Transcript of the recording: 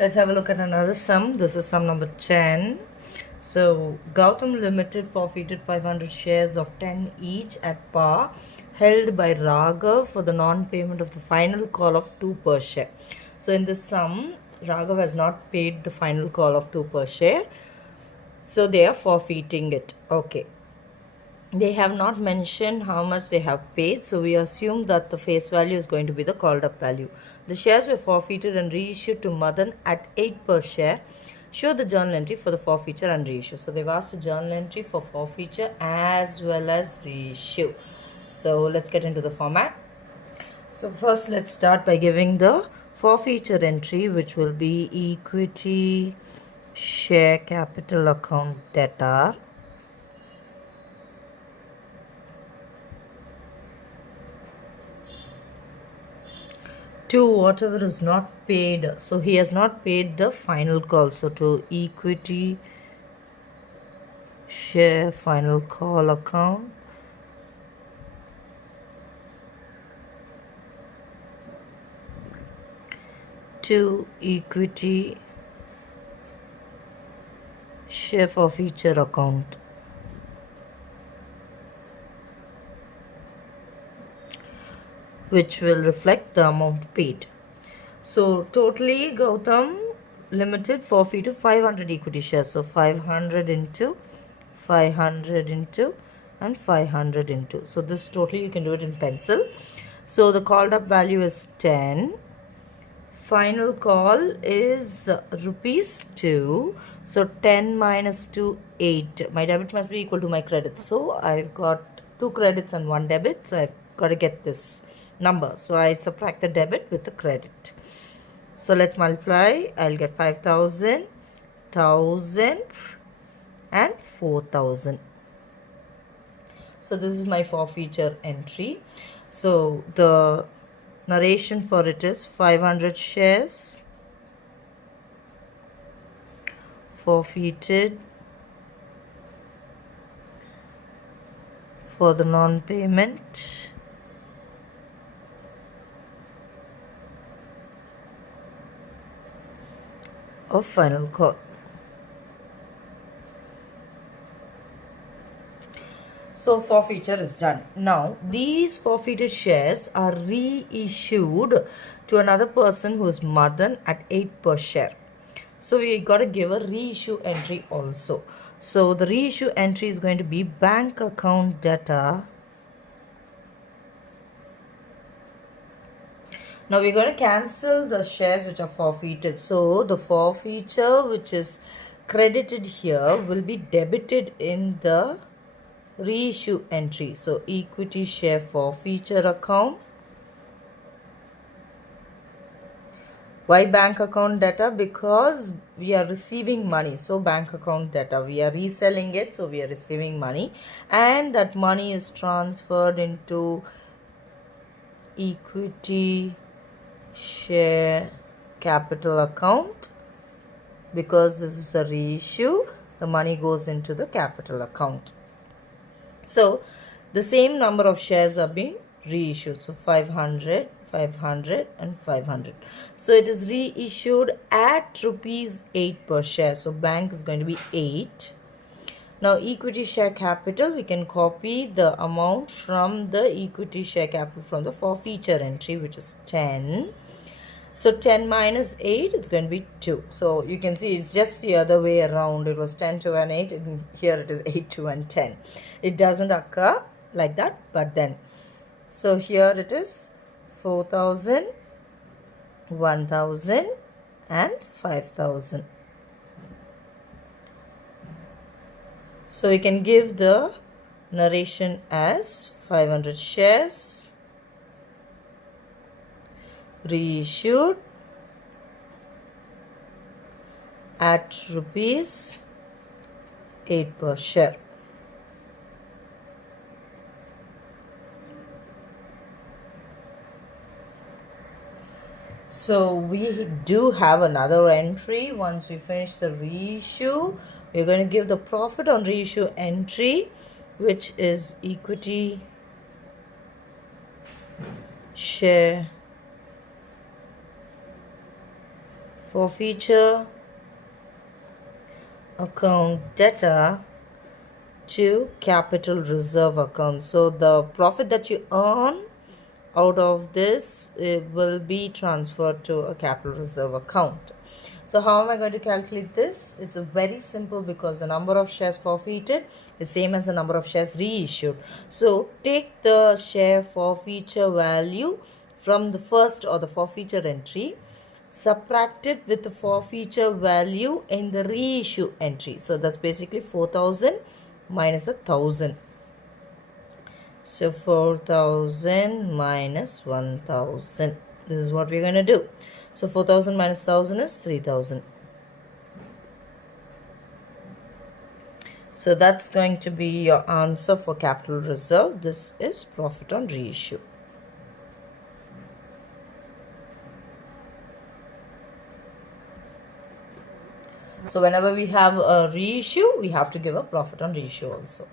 Let's have a look at another sum. This is sum number 10. So, Goutham Ltd forfeited 500 shares of 10 each at par held by Ragav for the non-payment of the final call of 2 per share. So, in this sum, Ragav has not paid the final call of 2 per share. So, they are forfeiting it. Okay. They have not mentioned how much they have paid, so we assume that the face value is going to be the called up value. The shares were forfeited and reissued to Madhan at 8 per share. Show the journal entry for the forfeiture and reissue. So they've asked a journal entry for forfeiture as well as reissue. So let's get into the format. So first let's start by giving the forfeiture entry, which will be equity share capital account debtor to whatever is not paid. So he has not paid the final call. So to equity share final call account to equity share forfeiture account. Which will reflect the amount paid. So totally Goutham Limited forfeited 500 equity shares. So 500 into 500 into and 500 into. So this totally you can do it in pencil. So the called up value is 10. Final call is rupees 2. So 10 minus 2, 8. My debit must be equal to my credit. So I've got 2 credits and 1 debit. So I've got to get this number. So I subtract the debit with the credit. So let's multiply. I'll get 5,000, 1,000 and 4,000. So this is my forfeiture entry. So the narration for it is 500 shares forfeited for the non-payment of final call. So forfeiture is done. Now these forfeited shares are reissued to another person who is Madhan at 8 per share. So we got to give a reissue entry also. So the reissue entry is going to be bank account data. Now we're going to cancel the shares which are forfeited. So the forfeiture which is credited here will be debited in the reissue entry. So equity share forfeiture account. Why bank account data? Because we are receiving money. So bank account data. We are reselling it. So we are receiving money. And that money is transferred into equity share capital account. Because this is a reissue, the money goes into the capital account. So the same number of shares are being reissued. So 500, 500 and 500. So it is reissued at rupees 8 per share. So bank is going to be 8. Now equity share capital, we can copy the amount from the equity share capital from the forfeiture entry, which is 10. So 10 minus 8, it's going to be 2. So you can see it's just the other way around. It was 10, 2 and 8. And here it is 8, 2 and 10. It doesn't occur like that, but then. So here it is 4,000, 1,000 and 5,000. So we can give the narration as 500 shares reissued at rupees 8 per share. So we do have another entry. Once we finish the reissue, we're going to give the profit on reissue entry, which is equity share forfeiture account debtor to capital reserve account. So the profit that you earn out of this, it will be transferred to a capital reserve account. So how am I going to calculate this? It's very simple, because the number of shares forfeited is same as the number of shares reissued. So take the share forfeiture value from the first or the forfeiture entry, subtract it with the forfeiture value in the reissue entry. So that's basically 4,000 minus 1,000. So 4,000 minus 1,000. This is what we're going to do. So 4,000 minus 1,000 is 3,000. So that's going to be your answer for capital reserve. This is profit on reissue. So whenever we have a reissue, we have to give a profit on reissue also.